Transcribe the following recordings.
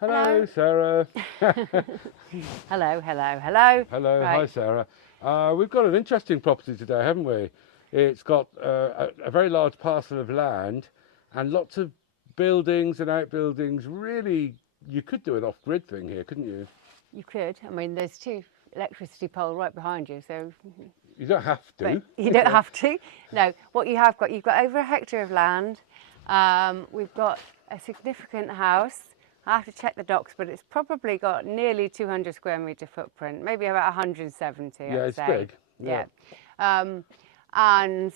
Hello, Sarah. Hello. Hello, Right. hi Sarah. We've got an interesting property today, haven't we? It's got a very large parcel of land and lots of buildings and outbuildings. Really, you could do an off-grid thing here, couldn't you? You could. I mean, there's two electricity poles right behind you, so. You don't have to. But you don't have to. No, what you've got over a hectare of land. We've got a significant house. I have to check the docs, but it's probably got nearly 200 square metre footprint, maybe about 170, Yeah, I'd it's say. big. Yeah. And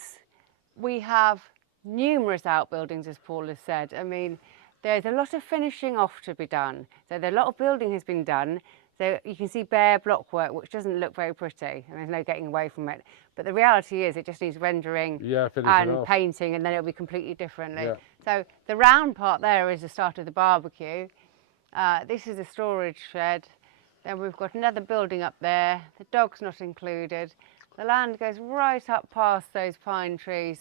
we have numerous outbuildings, as Paul has said. I mean, there's a lot of finishing off to be done. So a lot of building has been done. So you can see bare block work, which doesn't look very pretty, and there's no getting away from it. But the reality is it just needs rendering and off. painting, and then it'll be completely differently. Yeah. So the round part there is the start of the barbecue. This is a storage shed. Then we've got another building up there. The dog's not included. The land goes right up past those pine trees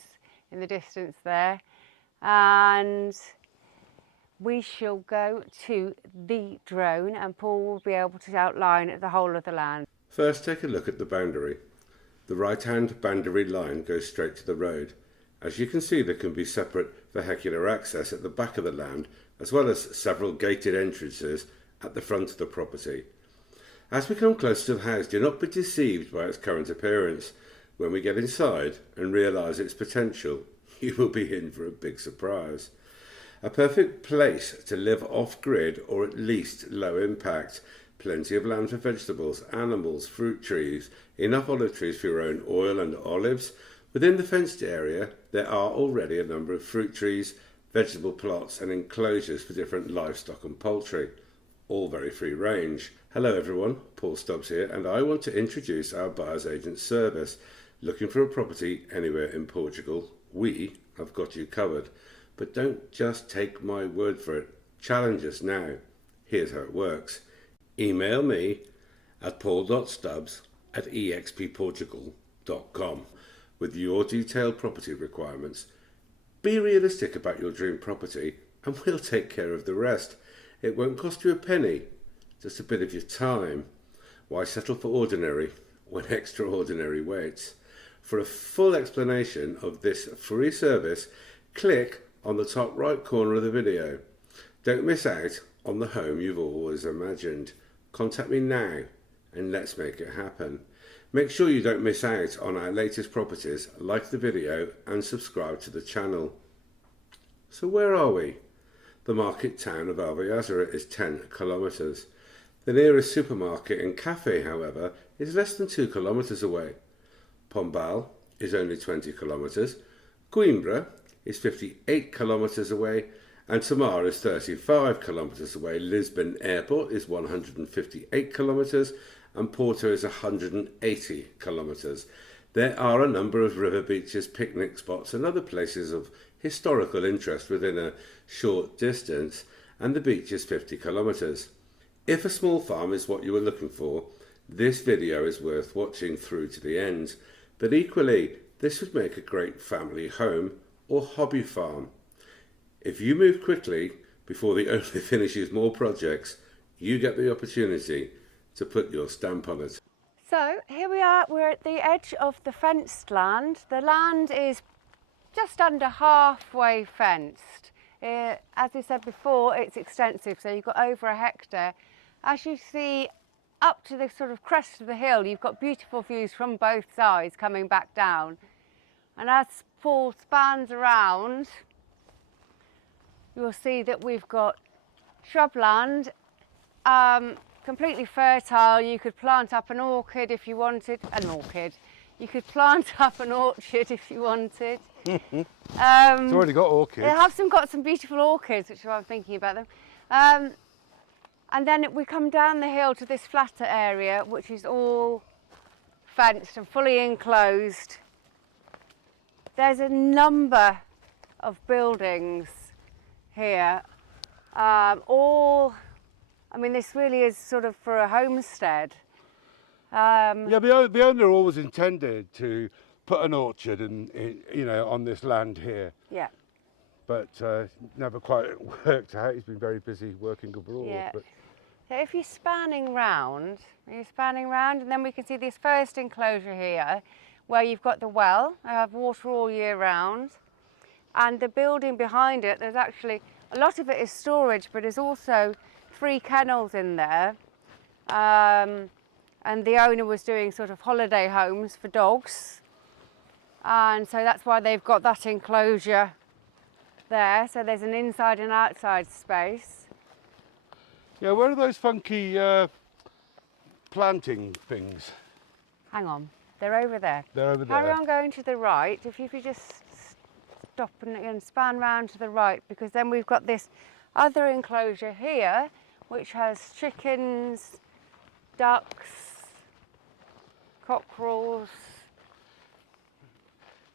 in the distance there. And we shall go to the drone, and Paul will be able to outline the whole of the land. First, take a look at the boundary. The right-hand boundary line goes straight to the road. As you can see, there can be separate vehicular access at the back of the land, as well as several gated entrances at the front of the property. As we come close to the house, do not be deceived by its current appearance. When we get inside and realise its potential, you will be in for a big surprise. A perfect place to live off-grid, or at least low impact. Plenty of land for vegetables, animals, fruit trees, enough olive trees for your own oil and olives. Within the fenced area, there are already a number of fruit trees, vegetable plots and enclosures for different livestock and poultry, all very free range. Hello everyone, Paul Stubbs here, and I want to introduce our buyer's agent service. Looking for a property anywhere in Portugal, we have got you covered. But don't just take my word for it. Challenge us now. Here's how it works. Email me at paul.stubbs@expportugal.com with your detailed property requirements. Be realistic about your dream property and we'll take care of the rest. It won't cost you a penny, just a bit of your time. Why settle for ordinary when extraordinary waits? For a full explanation of this free service, click on the top right corner of the video. Don't miss out on the home you've always imagined. Contact me now and let's make it happen. Make sure you don't miss out on our latest properties, like the video and subscribe to the channel. So where are we? The market town of Alvejazera is 10 kilometres. The nearest supermarket and cafe, however, is less than 2 kilometres away. Pombal is only 20 kilometres. Coimbra is 58 kilometres away, and Tamar is 35 kilometres away. Lisbon Airport is 158 kilometres, and Porto is 180 kilometres. There are a number of river beaches, picnic spots and other places of historical interest within a short distance, and the beach is 50 kilometres. If a small farm is what you are looking for, this video is worth watching through to the end. But equally, this would make a great family home or hobby farm. If you move quickly before the owner finishes more projects, you get the opportunity to put your stamp on it. So here we are, we're at the edge of the fenced land. The land is just under halfway fenced. As we said before, it's extensive, so you've got over a hectare. As you see, up to the sort of crest of the hill, you've got beautiful views from both sides coming back down. And as Paul spans around, you'll see that we've got shrubland, completely fertile. You could plant up an orchid if you wanted. You could plant up an orchard if you wanted. It's already got orchids. They have got some beautiful orchids, which is why I'm thinking about them. And then we come down the hill to this flatter area, which is all fenced and fully enclosed. There's a number of buildings here, this really is sort of for a homestead. Yeah, the owner always intended to put an orchard on this land here. Yeah. but never quite worked out. He's been very busy working abroad. Yeah. But So if you're spanning round, and then we can see this first enclosure here, where you've got the well. I have water all year round. And the building behind it, there's actually, a lot of it is storage, but there's also 3 kennels in there. And the owner was doing sort of holiday homes for dogs. And so that's why they've got that enclosure there. So there's an inside and outside space. yeah, where are those funky planting things? Hang on, they're over there. They're over Carry there. on going to the right. If you could just stop and span round to the right, because then we've got this other enclosure here, which has chickens, ducks, cockerels.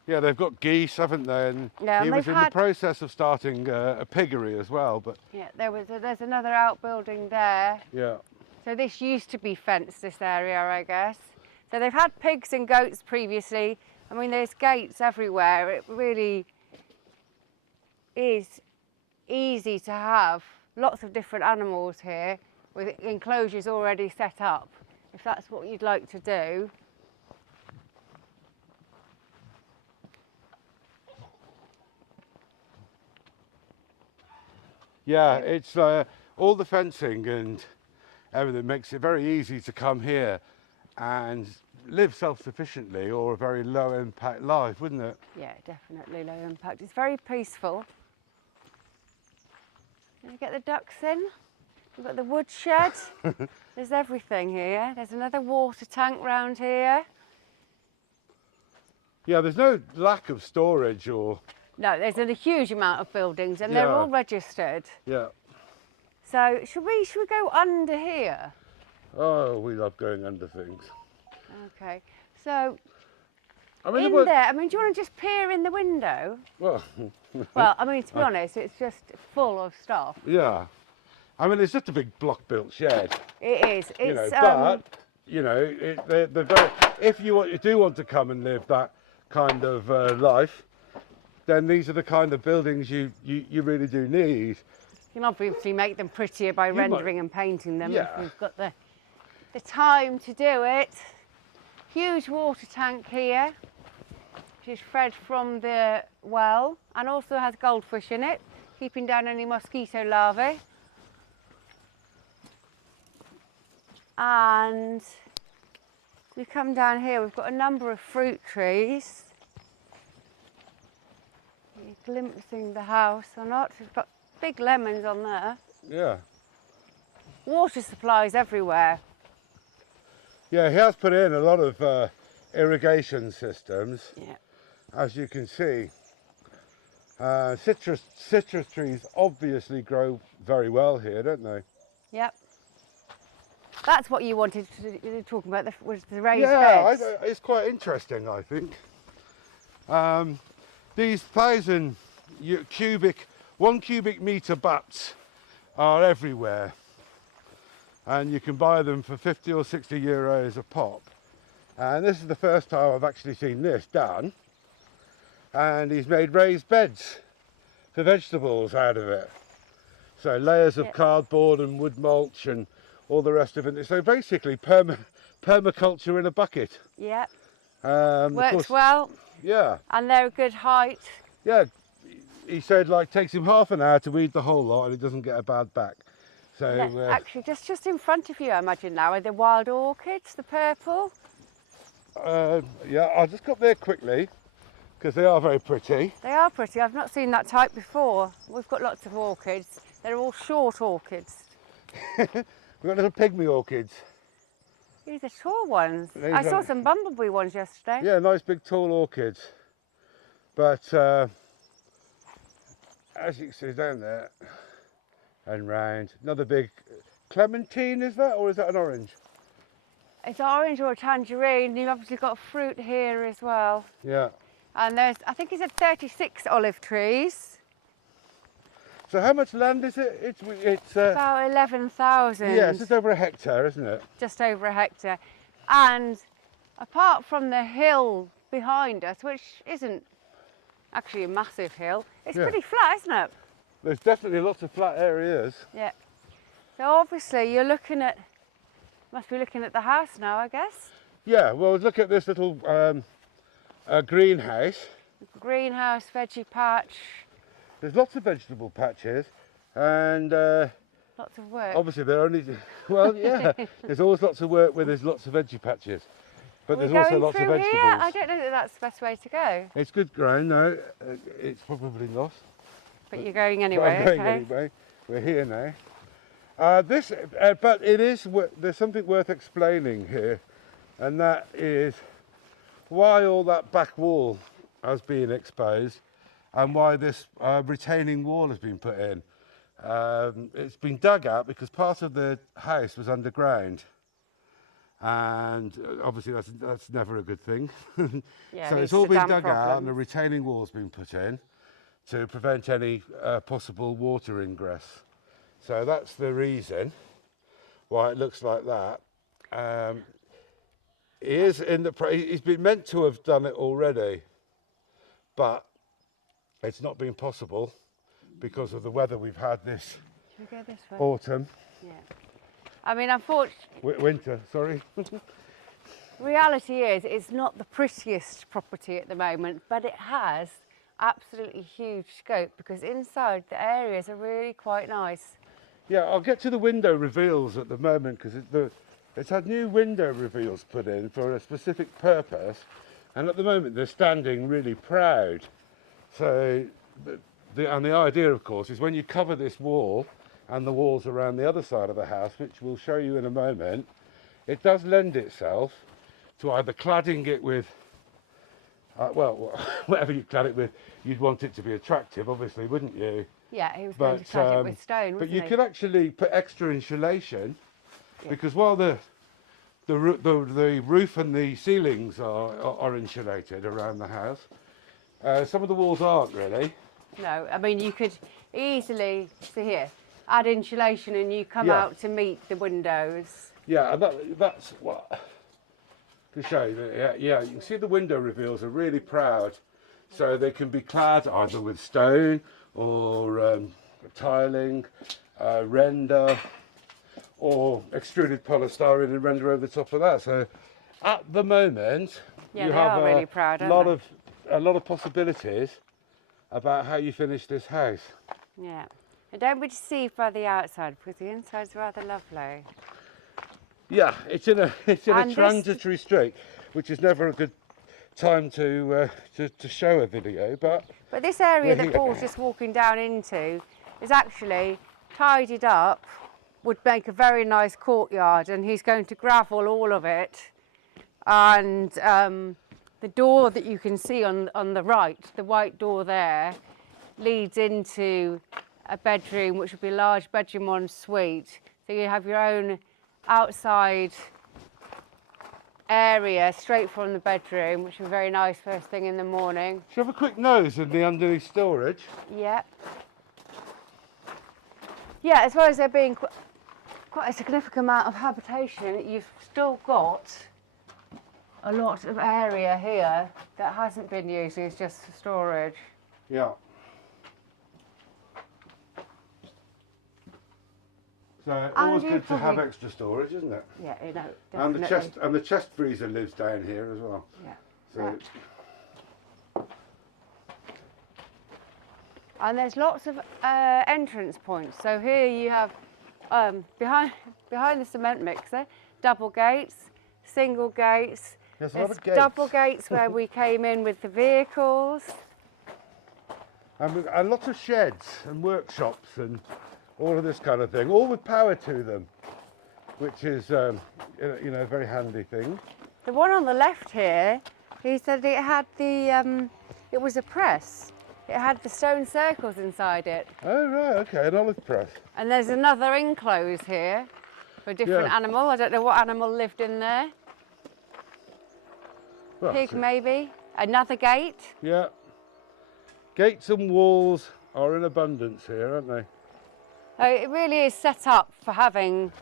Yeah, they've got geese, haven't they? And Yeah, he and was they've in the had- process of starting a piggery as well. But Yeah, there's another outbuilding there. yeah, So this used to be fenced, this area, I guess. So they've had pigs and goats previously. I mean, there's gates everywhere. It really is easy to have lots of different animals here with enclosures already set up, if that's what you'd like to do. yeah, it's all the fencing and everything makes it very easy to come here and live self-sufficiently or a very low impact life, wouldn't it? Yeah, definitely low impact. It's very peaceful. Can you get the ducks in? We've got the wood shed. There's everything here. There's another water tank round here. Yeah, there's no lack of storage or No, there's a huge amount of buildings and they're Yeah. all registered. yeah. So should we go under here? Oh, we love going under things. Okay. So I mean, in the wo- there, I mean, do you want to just peer in the window? Well, Well, I mean, to be honest, it's just full of stuff. yeah. I mean, it's just a big block-built shed, It is. It's you know. But you know, they're very. If you do want to come and live that kind of life, then these are the kind of buildings you really do need. you can obviously make them prettier by might- rendering and painting them Yeah. if you've got the time to do it. Huge water tank here, which is fed from the well and also has goldfish in it, keeping down any mosquito larvae. And we come down here, we've got a number of fruit trees. You're glimpsing the house or not? We've got big lemons on there. Yeah. Water supplies everywhere. Yeah, he has put in a lot of irrigation systems, Yeah. as you can see. Citrus trees obviously grow very well here, don't they? Yep. That's what you wanted to talk about, was the raised Yeah, beds. it's quite interesting, I think. These 1 cubic metre butts are everywhere. And you can buy them for 50 or 60 euros a pop. And this is the first time I've actually seen this done. And he's made raised beds for vegetables out of it. So layers of Yeah. cardboard and wood mulch and all the rest of it. So basically permaculture in a bucket. Yep. Of Works course- well, Yeah, and they're a good height. yeah. He said like takes him half an hour to weed the whole lot and he doesn't get a bad back. So Actually, just in front of you, I imagine now, are the wild orchids, the purple. yeah, I'll just go up there quickly because they are very pretty. They are pretty. I've not seen that type before. We've got lots of orchids. They're all short orchids. We've got little pygmy orchids. These are tall ones. These I saw are- some bumblebee ones yesterday. Yeah, nice big tall orchids. But as you can see down there and round, another big clementine, is that, or is that an orange? It's orange or a tangerine. You've obviously got fruit here as well. Yeah. And there's, I think he said 36 olive trees. So how much land is it? It's About 11,000. yeah, it's just over a hectare, isn't it? Just over a hectare. And apart from the hill behind us, which isn't actually a massive hill. It's Yeah. pretty flat, isn't it? There's definitely lots of flat areas. Yeah. So obviously you're looking at, must be looking at the house now, I guess. Yeah, well, look at this little greenhouse. Greenhouse, veggie patch, There's lots of vegetable patches, and lots of work. obviously they're only, well, yeah, there's always lots of work where there's lots of veggie patches, but We're there's also going lots of through vegetables. here? I don't know that that's the best way to go, It's good ground, no, it's probably lost. but you're going But anyway, I'm going okay? anyway. We're here now. But it is. There's something worth explaining here, and that is why all that back wall has been exposed, and why this retaining wall has been put in. It's been dug out because part of the house was underground, and obviously that's never a good thing. Yeah, So leads it's all to been dam dug out, and a problems. retaining wall's been put in to prevent any possible water ingress. So that's the reason why it looks like that. He's been meant to have done it already, but it's not been possible because of the weather we've had this Should we go this way? autumn, Yeah. I mean, unfortunately, winter, sorry. reality is it's not the prettiest property at the moment, but it has absolutely huge scope because inside the areas are really quite nice. Yeah, I'll get to the window reveals at the moment because it's had new window reveals put in for a specific purpose, and at the moment they're standing really proud. So the idea, of course, is when you cover this wall and the walls around the other side of the house, which we'll show you in a moment, it does lend itself to either cladding it with, whatever you clad it with, you'd want it to be attractive, obviously, wouldn't you? Yeah, he was going to clad it with stone, but wasn't you he? could actually put extra insulation, because while the roof and the ceilings are insulated around the house, some of the walls aren't really. No, I mean, you could easily, see here, add insulation and you come Yeah. out to meet the windows. Yeah, and that's what to show you. Yeah, you can see the window reveals are really proud, so they can be clad either with stone or tiling, render, or extruded polystyrene and render over the top of that. So at the moment, Yeah, you they have are really proud, a aren't lot of possibilities about how you finish this house. Yeah. And don't be deceived by the outside because the inside's rather lovely. Yeah, it's in a And this- transitory street, which is never a good time to show a video, but But this area We're that here. Paul's just walking down into is actually tidied up, would make a very nice courtyard, and he's going to gravel all of it. And the door that you can see on the right, the white door there, leads into a bedroom, which would be a large bedroom en suite. So you have your own outside area straight from the bedroom, which would be very nice first thing in the morning. should we have a quick nose in the underneath storage? Yeah. Yeah, as well as there being quite a significant amount of habitation, you've still got a lot of area here that hasn't been used, it's just for storage. Yeah. So always you good to have probably- extra storage, isn't it? Yeah, you know, And definitely. the chest freezer lives down here as well. Yeah. So Right. And there's lots of entrance points. So here you have behind the cement mixer, double gates, single gates. There's a lot There's of gates. double gates where we came in with the vehicles. And lots of sheds and workshops and all of this kind of thing, all with power to them, which is a very handy thing. The one on the left here, he said it had it was a press. It had the stone circles inside it. Oh right, okay, an olive press. And there's another enclose here for a different Yeah. animal. I don't know what animal lived in there. Well, Pig so- maybe. Another gate. Yeah. Gates and walls are in abundance here, aren't they? It really is set up for having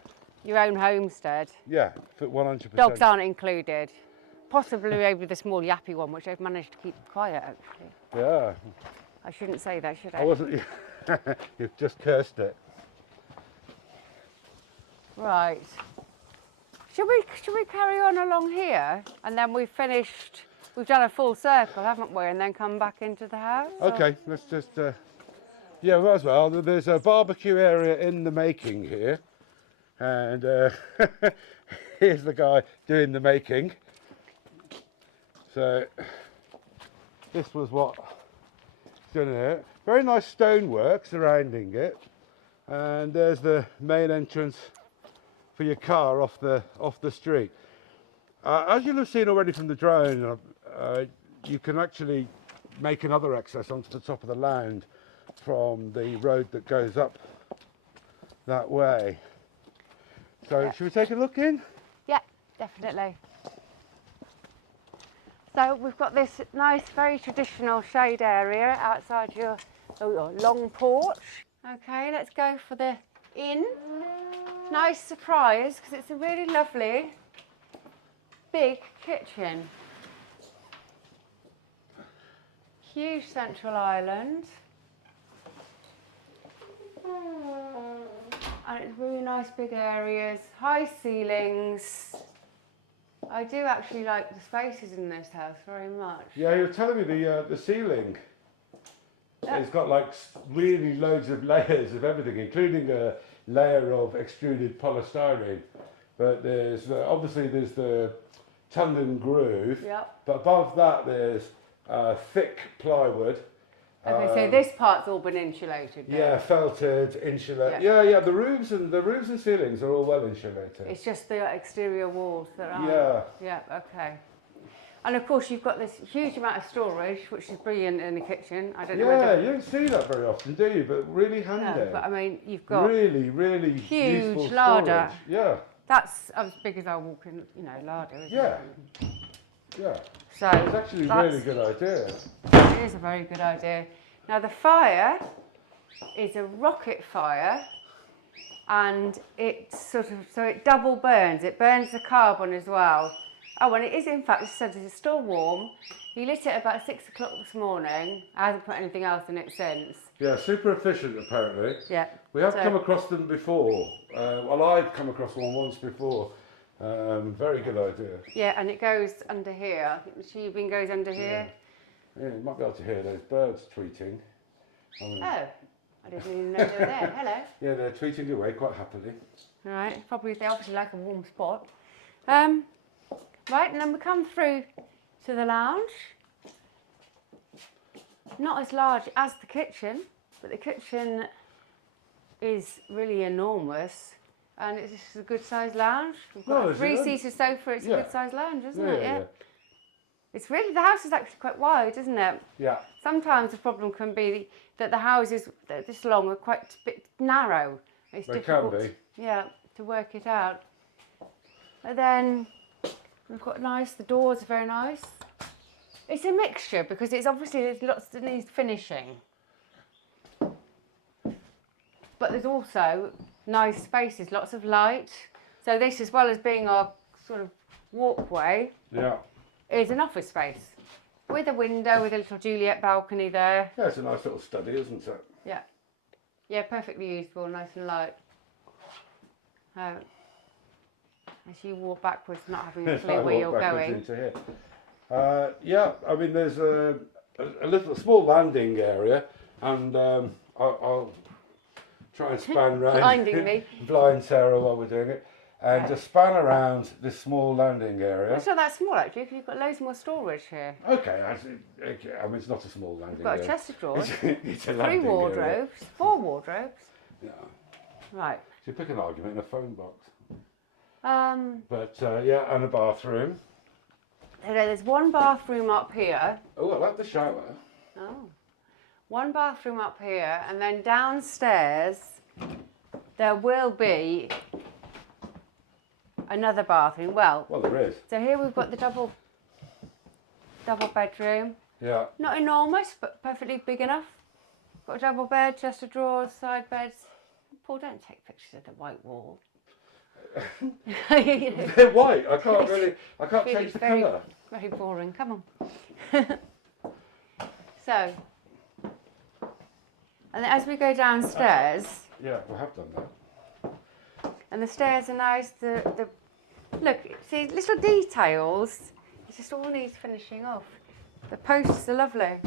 your own homestead. Yeah, for 100%. Dogs aren't included. possibly maybe the small yappy one, which I've managed to keep quiet actually. Yeah. I shouldn't say that, should I? I wasn't. You've just cursed it. Right. Should we carry on along here, and then we've finished? We've done a full circle, haven't we? And then come back into the house. Okay, let's just. Yeah, might as well. There's a barbecue area in the making here, and here's the guy doing the making. So this was what done here. Very nice stonework surrounding it, and there's the main entrance for your car off the street. As you'll have seen already from the drone, you can actually make another access onto the top of the land from the road that goes up that way. So Yeah. should we take a look in? Yeah, definitely. So we've got this nice, very traditional shade area outside your long porch. Okay, let's go for the inn. Nice surprise because it's a really lovely big kitchen. Huge central island. And it's really nice big areas, high ceilings. I do actually like the spaces in this house very much. Yeah, you're telling me the ceiling. Yeah. It's got like really loads of layers of everything, including a layer of extruded polystyrene. But there's obviously there's the tongue and groove. Yep. But above that there's thick plywood. Okay, so this part's all been insulated then? Yeah, felted, insulated. Yeah, the roofs and ceilings are all well insulated. It's just the exterior walls that aren't? Yeah. Yeah, okay. And of course you've got this huge amount of storage, which is brilliant in the kitchen. I don't know Yeah, whether... you don't see that very often, do you? But really handy. No, but I mean, you've got really huge useful larder. storage. Yeah. That's as big as I walk in, larder, isn't Yeah. it? Yeah. So It's actually a that's- really good idea. It is a very good idea. Now the fire is a rocket fire, and it's it double burns. It burns the carbon as well. Oh, and it is in fact, as I said, it's still warm. He lit it about 6 o'clock this morning. I haven't put anything else in it since. Yeah, super efficient apparently. Yeah. We have So- come across them before. Well, I've come across one once before. Very good idea. Yeah, and it goes under here. The tubing goes under here. Yeah, you might be able to hear those birds tweeting. Oh, I didn't even know they were there. Hello. Yeah, they're tweeting away quite happily. Right, they obviously like a warm spot. Right, and then we come through to the lounge. Not as large as the kitchen, but the kitchen is really enormous, and it's just a good sized lounge. We've got a it's a- three-seater sofa. It's yeah. a good sized lounge, isn't Yeah, it? yeah. It's really, the house is actually quite wide, isn't it? Yeah. Sometimes the problem can be that the houses that are this long are quite a bit narrow. It's They can difficult, be. yeah, to work it out. But then we've got the doors are very nice. It's a mixture because it's obviously there's lots that needs finishing. But there's also nice spaces, lots of light. So this, as well as being our sort of walkway, Yeah. is an office space with a window with a little Juliet balcony there. Yeah, it's a nice little study, isn't it? Yeah. Yeah, perfectly usable, nice and light. As you walk backwards, not having a If clue I where walk you're backwards going. into here. Yeah, I mean, there's a little small landing area, and I'll try and span round. Blinding me. Blind Sarah while we're doing it. And to span around this small landing area. It's not that small actually, because you've got loads more storage here. Okay, I mean, it's not a small landing You've got a area. chest of drawers, It's a 3 landing area. wardrobes, 4 wardrobes. Yeah. Right. So you pick an argument in a phone box. So But yeah, and a bathroom. there's one bathroom up here. Oh, I like the shower. Oh. One bathroom up here, and then downstairs there will be another bathroom. Well, There is. so here we've got the double bedroom. Yeah. Not enormous, but perfectly big enough. Got a double bed, chest of drawers, side beds. Paul, don't take pictures of the white wall. They're white. I can't change the very, colour. very boring. Come on. So, and as we go downstairs, Yeah, we have done that. and the stairs are nice. The look, see little details. It just all needs finishing off. The posts are lovely.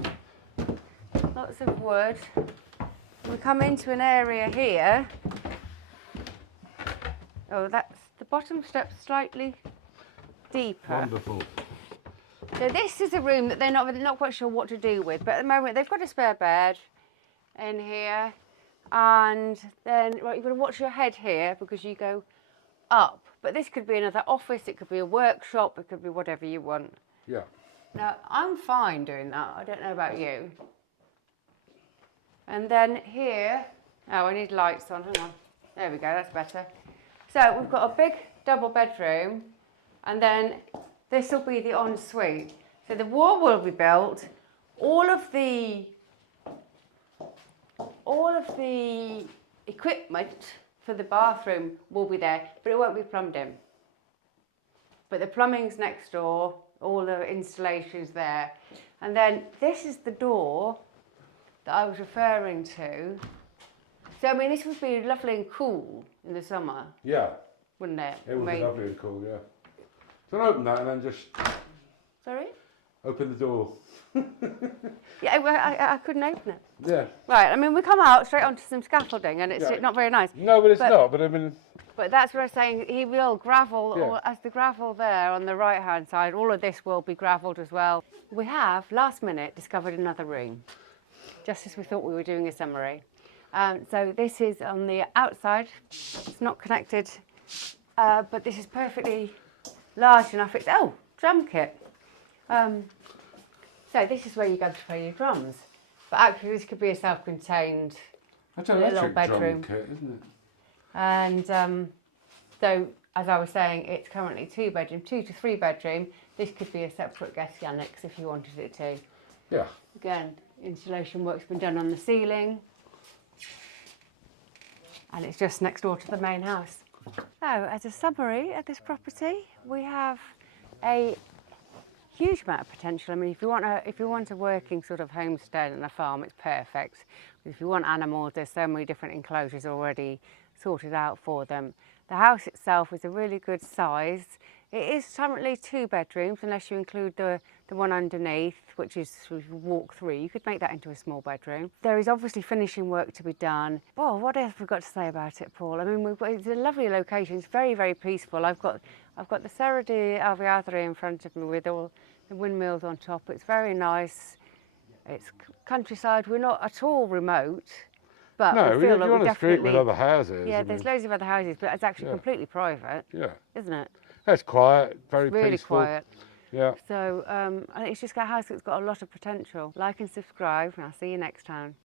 Lots of wood. We come into an area here. Oh, that's the bottom step's slightly deeper. Wonderful. So this is a room that they're not quite sure what to do with, but at the moment they've got a spare bed in here, and then right, you've got to watch your head here because you go up. But this could be another office, it could be a workshop, it could be whatever you want. Yeah. Now I'm fine doing that. I don't know about you. And then here, oh, I need lights on. Hang on. There we go. That's better. So we've got a big double bedroom, and then this will be the ensuite. So the wall will be built. All of the equipment for the bathroom will be there, but it won't be plumbed in. But the plumbing's next door. All the installations there, and then this is the door that I was referring to. So I mean, this would be lovely and cool in the summer, Yeah. wouldn't it? It would I be mean, lovely and cool, yeah. So open that and then just sorry? open the door. Yeah, I couldn't open it. Yeah. Right, I mean, we come out straight onto some scaffolding, and it's Yeah. not very nice. No, but it's But- not. But I mean, But that's what I'm saying. He will gravel, Yeah. or as the gravel there on the right-hand side, all of this will be gravelled as well. We have, last minute, discovered another room, just as we thought we were doing a summary. So this is on the outside. It's not connected, but this is perfectly large enough. It's, oh, drum kit. So this is where you go to play your drums. But actually, this could be a self-contained that's an little electric bedroom. drum kit, isn't it? And so, as I was saying, it's currently 2 to 3 bedroom. This could be a separate guest annex if you wanted it to. Yeah. Again, insulation work's been done on the ceiling. And it's just next door to the main house. So, as a summary of this property, we have a huge amount of potential. I mean, if you want a working sort of homestead and a farm, it's perfect. If you want animals, there's so many different enclosures already sorted out for them. The house itself is a really good size. It is currently 2 bedrooms, unless you include the one underneath, which is sort of walk through. You could make that into a small bedroom. There is obviously finishing work to be done. Oh, what else have we got to say about it, Paul? I mean, it's a lovely location. It's very, very peaceful. I've got the Serra di Alviadre in front of me with all the windmills on top. It's very nice. It's countryside. We're not at all remote. But No, we feel you're that on we a street with definitely, other houses. yeah, I there's mean, loads of other houses, but it's actually Yeah. completely private, yeah. isn't it? It's quiet, very Really peaceful. quiet. Yeah. So I think it's just a house that's got a lot of potential. Like and subscribe, and I'll see you next time.